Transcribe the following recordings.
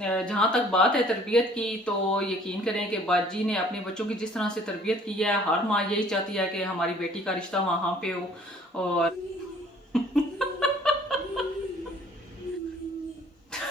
जहाँ तक बात है तरबियत की, तो यकीन करें कि बाजी ने अपने बच्चों की जिस तरह से तरबियत की है, हर माँ यही चाहती है कि हमारी बेटी का रिश्ता वहाँ पे हो। और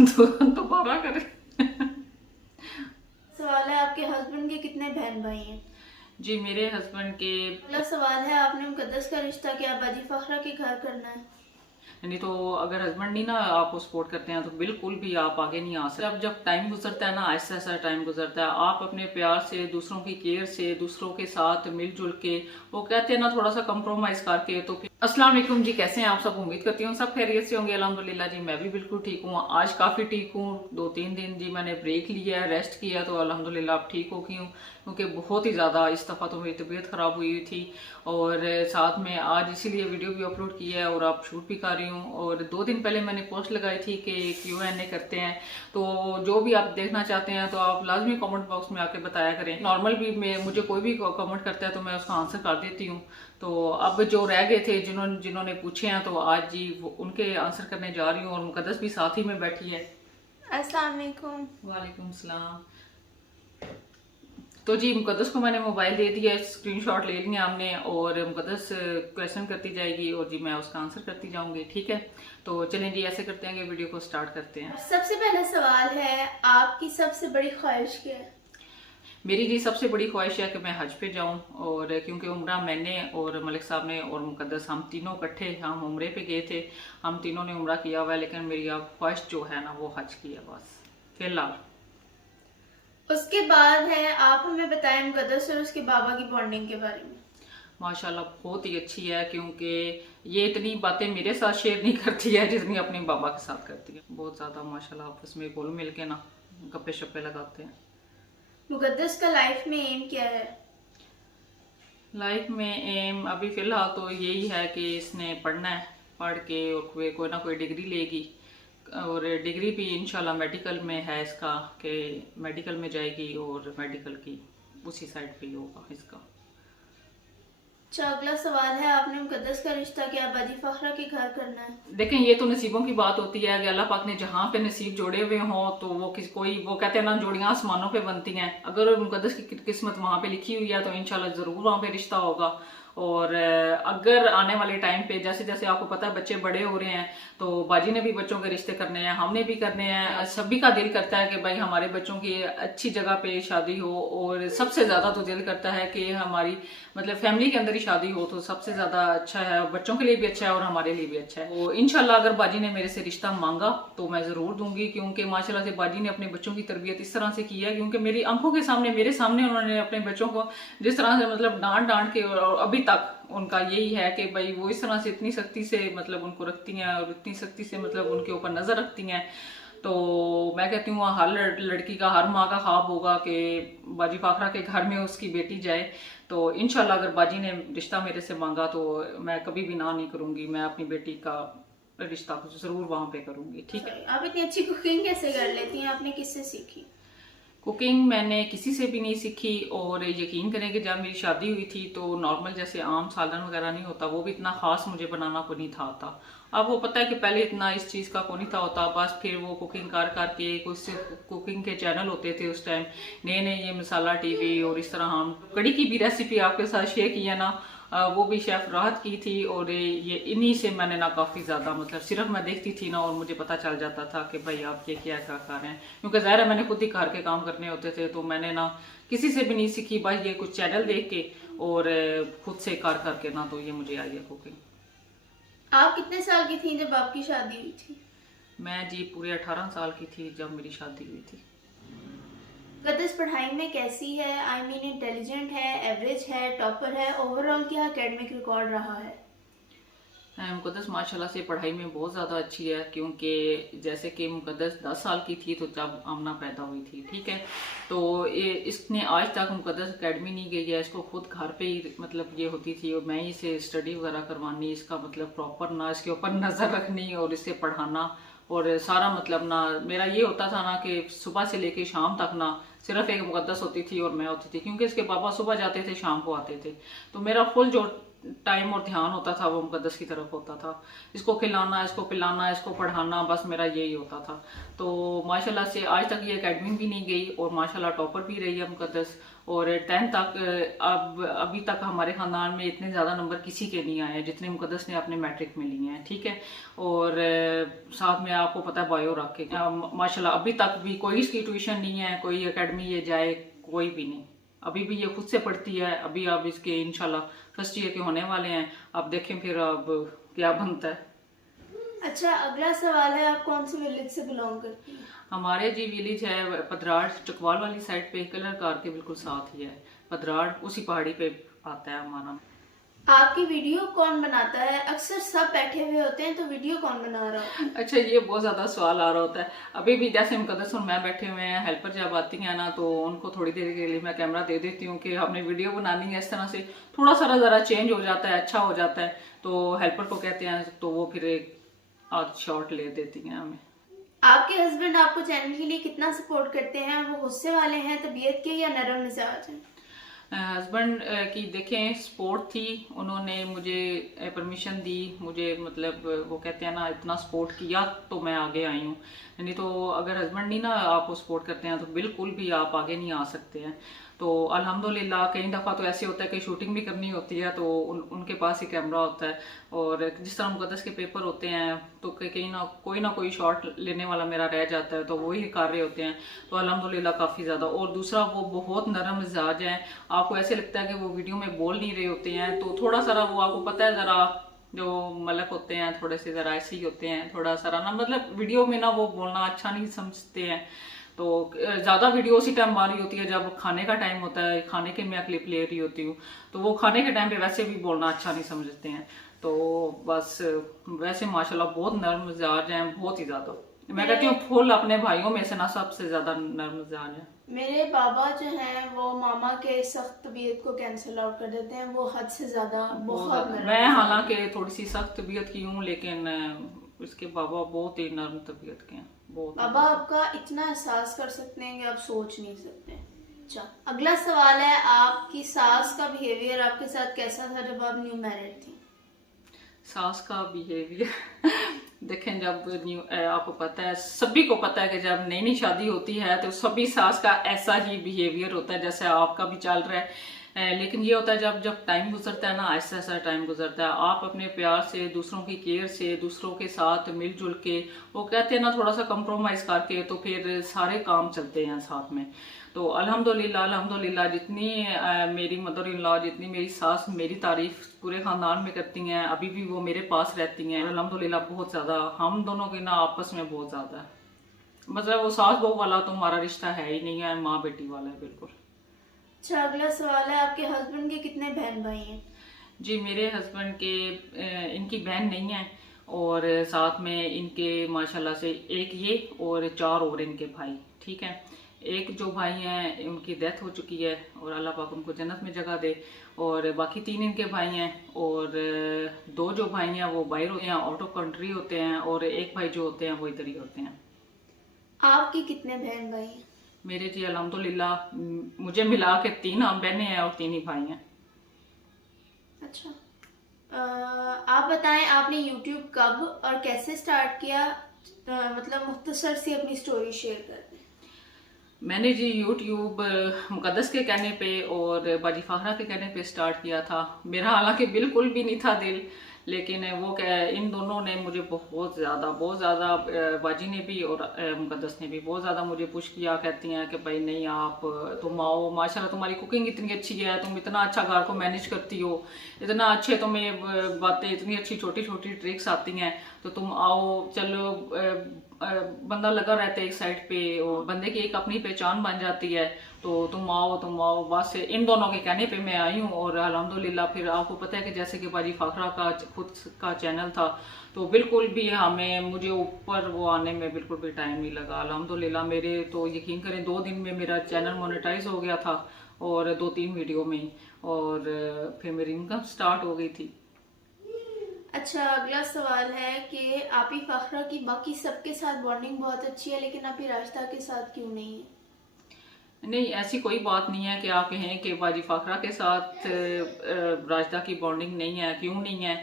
दोबारा करें। सवाल है, आपके हस्बैंड के कितने बहन भाई हैं? जी मेरे हस्बैंड के अगला सवाल है, आपने मुकद्दस का रिश्ता क्या बाजी फखरा के घर करना है? नहीं तो अगर हस्बैंड नहीं ना आपको सपोर्ट करते हैं तो बिल्कुल भी आप आगे नहीं आ सकते। अब जब टाइम गुजरता है ना, ऐसा ऐसा टाइम गुजरता है, आप अपने प्यार से, दूसरों की केयर से, दूसरों के साथ मिलजुल के, वो कहते हैं ना, थोड़ा सा कंप्रोमाइज करके, तो फिर अस्सलाम वालेकुम जी, कैसे हैं आप सब? उम्मीद करती हूँ सब खैरियत से होंगे। अल्हम्दुलिल्लाह जी, मैं भी बिल्कुल ठीक हूँ। आज काफ़ी ठीक हूँ। 2-3 दिन जी मैंने ब्रेक लिया है, रेस्ट किया, तो अल्हम्दुलिल्लाह अब ठीक हो गई हूँ, क्योंकि बहुत ही ज़्यादा इस दफ़ा तो मेरी तबीयत ख़राब हुई थी। और साथ में आज इसीलिए वीडियो भी अपलोड की है और आप शूट भी कर रही हूँ। और 2 दिन पहले मैंने पोस्ट लगाई थी कि Q&A करते हैं, तो जो भी आप देखना चाहते हैं तो आप लाजमी कमेंट बॉक्स में आके बताया करें। नॉर्मल भी मुझे कोई भी कमेंट करता है तो मैं उसका आंसर कर देती हूँ। तो अब जो रह गए थे, जिन्होंने जिन्होंने पूछे हैं, तो आज जी उनके आंसर करने जा रही हूँ, और मुकद्दस भी साथ ही में बैठी है। अस्सलाम वालेकुम। वालेकुम सलाम। तो जी मुकद्दस को मैंने मोबाइल दे दिया, स्क्रीनशॉट ले लिया हमने, और मुकद्दस क्वेश्चन करती जाएगी और जी मैं उसका आंसर करती जाऊंगी, ठीक है? तो चलें जी, ऐसे करते हैं कि वीडियो को स्टार्ट करते हैं। सबसे पहला सवाल है, आपकी सबसे बड़ी ख्वाहिश क्या है? मेरी जी सबसे बड़ी ख्वाहिश है कि मैं हज पे जाऊं, और क्योंकि उम्रा मैंने और मलिक साहब ने और मुकद्दस, हम तीनों इकट्ठे हम उम्रे पे गए थे, हम तीनों ने उम्रा किया हुआ है, लेकिन मेरी अब ख्वाहिश जो है ना वो हज की है बस फिलहाल। उसके बाद है, आप हमें बताएं मुकद्दस और उसके बाबा की बॉन्डिंग के बारे में। माशाल्लाह बहुत ही अच्छी है, क्योंकि ये इतनी बातें मेरे साथ शेयर नहीं करती है जितनी अपने बाबा के साथ करती है। बहुत ज़्यादा माशाल्लाह आपस में घुल मिल के ना गप्पे शप्पे लगाते हैं। मुकद्दस का लाइफ में एम क्या है? लाइफ में एम अभी फ़िलहाल तो यही है कि इसने पढ़ना है, पढ़ के और कोई ना कोई डिग्री लेगी, और डिग्री भी इंशाल्लाह मेडिकल में है इसका, कि मेडिकल में जाएगी और मेडिकल की उसी साइड पे ही होगा इसका। अच्छा, अगला सवाल है, आपने मुकद्दस का रिश्ता क्या बाजी फखरा के घर करना है? देखें, ये तो नसीबों की बात होती है कि अल्लाह पाक ने जहाँ पे नसीब जोड़े हुए हों, तो वो वो कहते हैं ना, जोड़ियां आसमानों पे बनती हैं। अगर मुकद्दस की किस्मत वहाँ पे लिखी हुई है तो इंशाल्लाह ज़रूर वहाँ पे रिश्ता होगा। और अगर आने वाले टाइम पे जैसे जैसे आपको पता है बच्चे बड़े हो रहे हैं, तो बाजी ने भी बच्चों के रिश्ते करने हैं, हमने भी करने हैं। सभी का दिल करता है कि भाई हमारे बच्चों की अच्छी जगह पे शादी हो, और सबसे ज़्यादा तो दिल करता है कि हमारी मतलब फैमिली के अंदर ही शादी हो, तो सबसे ज़्यादा अच्छा है, बच्चों के लिए भी अच्छा है और हमारे लिए भी अच्छा है। तो इंशाल्लाह अगर बाजी ने मेरे से रिश्ता मांगा तो मैं ज़रूर दूंगी, क्योंकि माशाल्लाह से बाजी ने अपने बच्चों की तरबियत इस तरह से की है, क्योंकि मेरी आंखों के सामने, मेरे सामने उन्होंने अपने बच्चों को जिस तरह से मतलब डांट डांट के, और अभी तक उनका यही है कि भाई वो इस तरह से इतनी सख्ती से मतलब उनको रखती हैं, और इतनी सख्ती से मतलब उनके ऊपर नजर रखती हैं। तो मैं कहती हूँ हर लड़की का, हर माँ का ख्वाब होगा कि बाजी फाखरा के घर में उसकी बेटी जाए। तो इंशाल्लाह अगर बाजी ने रिश्ता मेरे से मांगा तो मैं कभी भी ना नहीं करूंगी, मैं अपनी बेटी का रिश्ता जरूर वहां पे करूंगी, ठीक है? आप इतनी अच्छी कुकिंग कैसे कर लेती हैं? आपने किससे सीखी? कुकिंग मैंने किसी से भी नहीं सीखी, और यकीन करें कि जब मेरी शादी हुई थी तो नॉर्मल जैसे आम सालन वगैरह नहीं होता, वो भी इतना खास मुझे बनाना को नहीं था आता। अब वो पता है कि पहले इतना इस चीज़ का को नहीं था होता, बस फिर वो कुकिंग कर करके कुछ कुकिंग के चैनल होते थे उस टाइम, नए नए, ये मसाला टीवी, और इस तरह हम कड़ी की भी रेसिपी आपके साथ शेयर की है ना, वो भी शेफ राहत की थी। और ये इन्हीं से मैंने ना काफ़ी ज़्यादा मतलब सिर्फ मैं देखती थी ना, और मुझे पता चल जाता था कि भाई आप ये क्या क्या कर रहे हैं, क्योंकि ज़ाहिर है मैंने खुद ही घर के काम करने होते थे, तो मैंने ना किसी से भी नहीं सीखी, भाई ये कुछ चैनल देख के और खुद से कर करके ना, तो ये मुझे आई है कुकिंग। आप कितने साल की थी जब आपकी शादी हुई थी? मैं जी पूरे 18 साल की थी जब मेरी शादी हुई थी। मुकद्दस पढ़ाई में कैसी है? आई मीन इंटेलिजेंट है, एवरेज है, टॉपर है, ओवरऑल क्या एकेडमिक रिकॉर्ड रहा है? मुकद्दस माशाल्लाह से पढ़ाई में बहुत ज़्यादा अच्छी है, क्योंकि जैसे कि मुकद्दस 10 साल की थी तो जब आमना पैदा हुई थी, ठीक है? तो इसने आज तक मुकद्दस एकेडमी नहीं गई है, इसको खुद घर पे ही मतलब ये होती थी, और मैं ही इसे स्टडी वगैरह करवानी, इसका मतलब प्रॉपर ना इसके ऊपर नज़र रखनी और इसे पढ़ाना, और सारा मतलब ना मेरा ये होता था ना कि सुबह से लेके शाम तक ना सिर्फ एक मुकद्दस होती थी और मैं होती थी, क्योंकि इसके पापा सुबह जाते थे शाम को आते थे, तो मेरा फुल जो टाइम और ध्यान होता था वो मुकद्दस की तरफ होता था। इसको खिलाना, इसको पिलाना, इसको पढ़ाना, बस मेरा यही होता था। तो माशाल्लाह से आज तक ये एकेडमी भी नहीं गई और माशाल्लाह टॉपर भी रही है मुकद्दस। और 10 तक अब अभी तक हमारे खानदान में इतने ज़्यादा नंबर किसी के नहीं आए जितने मुकद्दस ने अपने मैट्रिक में लिए हैं, ठीक है। और साथ में आपको पता है बायो रख के माशाल्लाह अभी तक भी कोई इसकी ट्यूशन नहीं है, कोई एकेडमी ये जाए, कोई भी नहीं। अभी भी ये खुद से पढ़ती है। अभी अब इसके इंशाल्लाह फर्स्ट ईयर के होने वाले हैं, अब देखें फिर अब क्या बनता है। अच्छा, अगला सवाल है, आप कौन से विलेज से बिलोंग करती हैं? हमारे जी विलेज है पदराड़, चकवाल वाली साइड पे, कलर कार के बिल्कुल साथ ही है पदराड़, उसी पहाड़ी पे आता है हमारा। आपकी वीडियो कौन बनाता है? अक्सर सब बैठे हुए होते हैं, तो वीडियो कौन बना रहा है? अच्छा, ये बहुत ज़्यादा सवाल आ रहा होता है। अभी भी जैसे मुकद्दस और मैं बैठे हुए हैं, हेल्पर जब आती हैं ना तो उनको थोड़ी देर के लिए मैं कैमरा दे देती हूँ कि हमने वीडियो बनानी है। इस तरह से थोड़ा सारा ज़रा चेंज हो जाता है, अच्छा हो जाता है। तो हेल्पर को कहते हैं तो वो फिर एक आध शॉट ले देती हैं हमें। आपके हस्बैंड आपको चैनल के लिए कितना सपोर्ट करते हैं? वो गुस्से वाले हैं, तबीयत के, या नरम मिजाज हैं? हस्बैंड की देखें सपोर्ट थी, उन्होंने मुझे परमिशन दी, मुझे मतलब वो कहते हैं ना इतना सपोर्ट किया तो मैं आगे आई हूँ। नहीं तो अगर हस्बैंड नहीं ना आपको सपोर्ट करते हैं तो बिल्कुल भी आप आगे नहीं आ सकते हैं। तो अल्हम्दुलिल्लाह कई दफ़ा तो ऐसे होता है कि शूटिंग भी करनी होती है तो उनके पास ही कैमरा होता है। और जिस तरह मुकद्दस के पेपर होते हैं तो कहीं ना कोई शॉट लेने वाला मेरा रह जाता है तो वही कर रहे होते हैं। तो अल्हम्दुलिल्लाह काफ़ी ज़्यादा। और दूसरा वो बहुत नरम मिजाज है, आपको ऐसे लगता है कि वो वीडियो में बोल नहीं रहे होते हैं। तो थोड़ा सारा वो आपको पता है ज़रा जो मलक होते हैं थोड़े से ज़रा ऐसे ही होते हैं, थोड़ा सारा ना मतलब वीडियो में ना वो बोलना अच्छा नहीं समझते हैं। तो ज़्यादा वीडियो उसी टाइम आ रही होती है जब खाने का टाइम होता है, खाने के मैं क्लिप ले रही होती हूँ, तो वो खाने के टाइम पे वैसे भी बोलना अच्छा नहीं समझते हैं। तो बस वैसे माशाल्लाह बहुत नर्म मिजाज हैं, बहुत ही ज़्यादा। मैं कहती हूँ फुल अपने भाइयों में से ना सबसे ज़्यादा नर्म मिजाज है। मेरे बाबा जो हैं वो मामा के सख्त तबीयत को कैंसिल आउट कर देते हैं, वो हद से ज्यादा बहुत नरम मैं मिजाज हालांकि थोड़ी सी सख्त तबीयत की हूँ लेकिन इसके बाबा बहुत ही नर्म तबीयत के हैं, बहुत। बाबा आपका इतना एहसास कर सकते हैं कि आप सोच नहीं सकते। अच्छा, अगला सवाल है, आपकी सास का बिहेवियर आपके साथ कैसा था जब आप न्यू मैरिड थी? सास का बिहेवियर देखें जब न्यू आपको पता है, सभी को पता है कि जब नई नई शादी होती है तो सभी सास का ऐसा ही बिहेवियर होता है जैसे आपका भी चल रहा है। लेकिन ये होता है जब जब टाइम गुजरता है ना, ऐसा ऐसा टाइम गुजरता है, आप अपने प्यार से, दूसरों की केयर से, दूसरों के साथ मिलजुल के, वो कहते हैं ना थोड़ा सा कंप्रोमाइज करके, तो फिर सारे काम चलते हैं साथ में। तो अल्हम्दुलिल्लाह अल्हम्दुलिल्लाह जितनी मेरी मदर इन लॉ, जितनी मेरी सास मेरी तारीफ पूरे खानदान में करती हैं, अभी भी वो मेरे पास रहती हैं अल्हम्दुलिल्लाह। बहुत ज़्यादा हम दोनों के ना आपस में बहुत ज़्यादा है, मतलब वो सास बहू वाला तो हमारा रिश्ता है ही नहीं है, माँ बेटी वाला है बिल्कुल। अच्छा, अगला सवाल है, आपके हस्बैंड के कितने बहन भाई हैं? जी मेरे हस्बैंड के इनकी बहन नहीं है और साथ में इनके माशाल्लाह से एक ये और 4 और इनके भाई, ठीक है। एक जो भाई हैं उनकी डेथ हो चुकी है और अल्लाह पाक उनको जन्नत में जगह दे, और बाकी 3 इनके भाई हैं। और 2 जो भाई हैं वो बाहर होते हैं, आउट ऑफ कंट्री होते हैं, और एक भाई जो होते हैं वो इधर ही होते हैं। आपके कितने बहन भाई हैं? मेरे जी अल्हम्दुलिल्लाह मुझे मिला के 3 हम बहनें हैं और 3 ही भाई हैं। अच्छा, आप बताएं आपने YouTube कब और कैसे स्टार्ट किया? मतलब मुख्तसर सी अपनी स्टोरी शेयर कर दें। मैंने जी यूट्यूब मुकद्दस के कहने पे और बाजी फाहरा के कहने पे स्टार्ट किया था। मेरा हालांकि बिल्कुल भी नहीं था दिल, लेकिन वो इन दोनों ने मुझे बहुत ज़्यादा बाजी ने भी और मुकद्दस ने भी बहुत ज़्यादा मुझे पुश किया। कहती हैं कि भाई नहीं आप तुम आओ, माशाल्लाह तुम्हारी कुकिंग इतनी अच्छी है, तुम इतना अच्छा घर को मैनेज करती हो, इतना अच्छे तुम्हें बातें, इतनी अच्छी छोटी छोटी ट्रिक्स आती हैं, तो तुम आओ चलो। बंदा लगा रहता है एक साइड पे और बंदे की एक अपनी पहचान बन जाती है, तो तुम आओ। बस इन दोनों के कहने पे मैं आई हूँ और अल्हम्दुलिल्लाह फिर आपको पता है कि जैसे कि बाजी फाखरा का खुद का चैनल था, तो बिल्कुल भी मुझे ऊपर वो आने में बिल्कुल भी टाइम नहीं लगा अल्हम्दुलिल्लाह। मेरे तो यकीन करें 2 दिन में मेरा चैनल मोनेटाइज हो गया था और 2-3 वीडियो में, और फिर मेरी इनकम स्टार्ट हो गई थी। अच्छा, अगला सवाल है कि आपी फखरा की बाकी सबके साथ बॉन्डिंग बहुत अच्छी है, लेकिन आपी राशिदा के साथ क्यों नहीं है? नहीं, ऐसी कोई बात नहीं है कि आप कहें कि बाजी फाखरा के साथ राजदा की बॉन्डिंग नहीं है। क्यों नहीं है?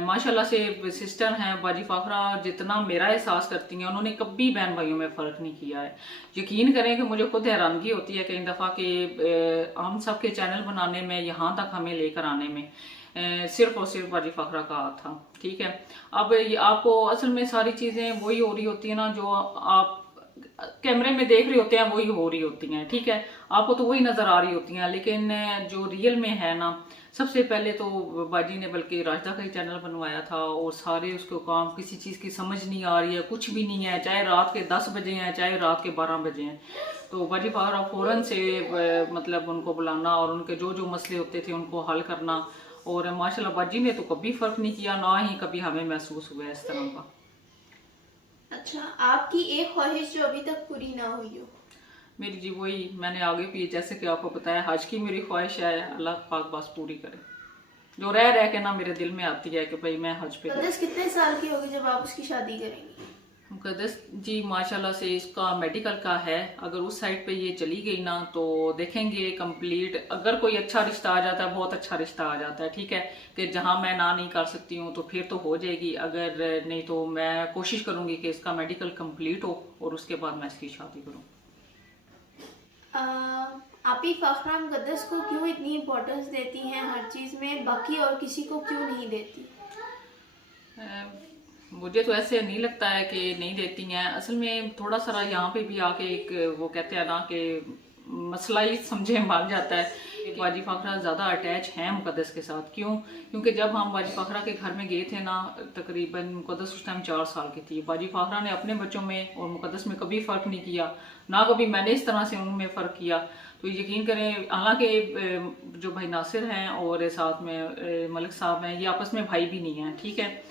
माशाल्लाह से सिस्टर हैं बाजी फाखरा, जितना मेरा एहसास करती हैं उन्होंने कभी बहन भाइयों में फ़र्क नहीं किया है। यकीन करें कि मुझे खुद हैरानगी होती है कई दफ़ा कि हम सब के चैनल बनाने में, यहाँ तक हमें लेकर आने में सिर्फ और सिर्फ बाजी फाखरा का हाथ था। ठीक है, अब ये आपको असल में सारी चीज़ें वही हो रही होती है ना जो आप कैमरे में देख रहे होते हैं, वही हो रही होती हैं। ठीक है, आपको तो वही नजर आ रही होती हैं, लेकिन जो रियल में है ना, सबसे पहले तो बाजी ने बल्कि राजदा का ही चैनल बनवाया था और सारे उसको काम, किसी चीज़ की समझ नहीं आ रही है, कुछ भी नहीं है, चाहे रात के 10 बजे हैं चाहे रात के 12 बजे हैं, तो बाजी फाखरा फौरन से मतलब उनको बुलाना और उनके जो जो मसले होते थे उनको हल करना। और माशाल्लाह बाजी ने तो कभी फ़र्क नहीं किया, ना ही कभी हमें महसूस हुआ इस तरह का। अच्छा, आपकी एक ख्वाहिश जो अभी तक पूरी ना हुई हो? मेरी जी वही मैंने आगे भी जैसे कि आपको बताया, हज की मेरी ख्वाहिश है, अल्लाह पाक बस पूरी करे, जो रह रह के ना मेरे दिल में आती है कि भाई मैं हज पे। मुकद्दस कितने साल की होगी जब आप उसकी शादी करेंगी? मुकद्दस जी माशाल्लाह से इसका मेडिकल का है, अगर उस साइड पे ये चली गई ना तो देखेंगे कंप्लीट, अगर कोई अच्छा रिश्ता आ जाता है, बहुत अच्छा रिश्ता आ जाता है, ठीक है, कि जहां मैं ना नहीं कर सकती हूँ तो फिर तो हो जाएगी, अगर नहीं तो मैं कोशिश करूंगी कि इसका मेडिकल कंप्लीट हो और उसके बाद मैं इसकी शादी करूँ। आपी फाखरा मुकद्दस को क्यों इतनी इम्पोर्टेंस देती हैं हर चीज़ में, बाकी और किसी को क्यों नहीं देती? मुझे तो ऐसे नहीं लगता है कि नहीं देती हैं, असल में थोड़ा सा यहाँ पे भी आके एक वो कहते हैं ना कि मसला ही समझे बन जाता है कि बाजी फाखरा ज़्यादा अटैच हैं मुकद्दस के साथ। क्यों? क्योंकि जब हम बाजी फाखरा के घर में गए थे ना, तकरीबन मुकद्दस उस टाइम 4 साल की थी, बाजी फाखरा ने अपने बच्चों में और मुकद्दस में कभी फ़र्क नहीं किया, ना कभी मैंने इस तरह से उनमें फ़र्क किया। तो यकीन करें, हालांकि जो भाई नासिर हैं और साथ में मलिक साहब हैं, ये आपस में भाई भी नहीं हैं, ठीक है,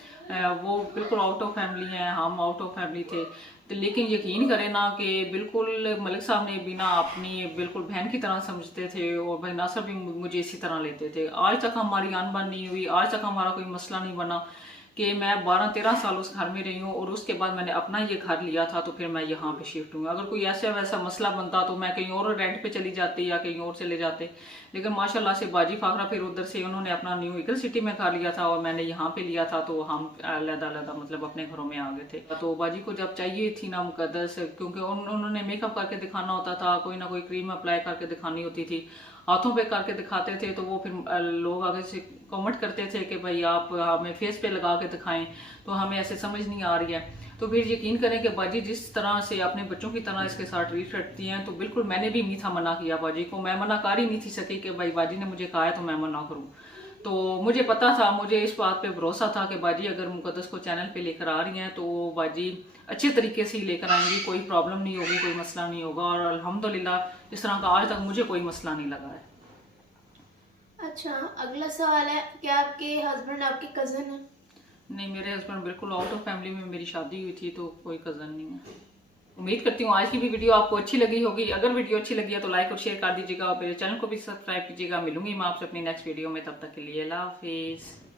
वो बिल्कुल आउट ऑफ फैमिली हैं, हम आउट ऑफ फैमिली थे, तो लेकिन यकीन करें ना कि बिल्कुल मलिक साहब ने भी ना अपनी बिल्कुल बहन की तरह समझते थे और भाई नासिर भी मुझे इसी तरह लेते थे। आज तक हमारी अनबन नहीं हुई, आज तक हमारा कोई मसला नहीं बना कि मैं 12-13 साल उस घर में रही हूँ और उसके बाद मैंने अपना ये घर लिया था तो फिर मैं यहाँ पे शिफ्ट हूँ। अगर कोई ऐसा वैसा मसला बनता तो मैं कहीं और रेंट पे चली जाती या कहीं और चले जाते, लेकिन माशाल्लाह से बाजी फाखरा फिर उधर से उन्होंने अपना न्यू ईगल सिटी में घर लिया था और मैंने यहाँ पे लिया था, तो हम अलग-अलग मतलब अपने घरों में आ गए थे। तो बाजी को जब चाहिए थी ना मुकद्दस, क्योंकि उन्होंने मेकअप करके दिखाना होता था, कोई ना कोई क्रीम अप्लाई करके दिखानी होती थी, हाथों पे करके दिखाते थे, तो वो फिर लोग आगे से कमेंट करते थे कि भाई आप हमें फेस पे लगा के दिखाएं, तो हमें ऐसे समझ नहीं आ रही है। तो फिर यकीन करें कि बाजी जिस तरह से अपने बच्चों की तरह इसके साथ ट्रीट करती हैं, तो बिल्कुल मैंने भी मीठा मना किया बाजी को, मैं मना कर ही नहीं थी सकी कि भाई बाजी ने मुझे कहा है तो मैं मना करूँ। तो मुझे पता था, मुझे इस बात पे भरोसा था कि बाजी अगर मुकद्दस को चैनल पे लेकर आ रही हैं तो बाजी अच्छे तरीके से ही लेकर आएंगी, कोई प्रॉब्लम नहीं होगी, कोई मसला नहीं होगा, और अल्हम्दुलिल्लाह इस तरह का आज तक मुझे कोई मसला नहीं लगा है। अच्छा, अगला सवाल है, क्या आपके हस्बैंड आपके कज़न हैं? नहीं, मेरे हस्बैंड बिल्कुल आउट ऑफ फैमिली में मेरी शादी हुई थी, तो कोई कज़न नहीं है। उम्मीद करती हूँ आज की भी वीडियो आपको अच्छी लगी होगी। अगर वीडियो अच्छी लगी है तो लाइक और शेयर कर दीजिएगा और मेरे चैनल को भी सब्सक्राइब कीजिएगा। मिलूंगी मैं आपसे अपनी नेक्स्ट वीडियो में, तब तक के लिए अल्लाह हाफिज़।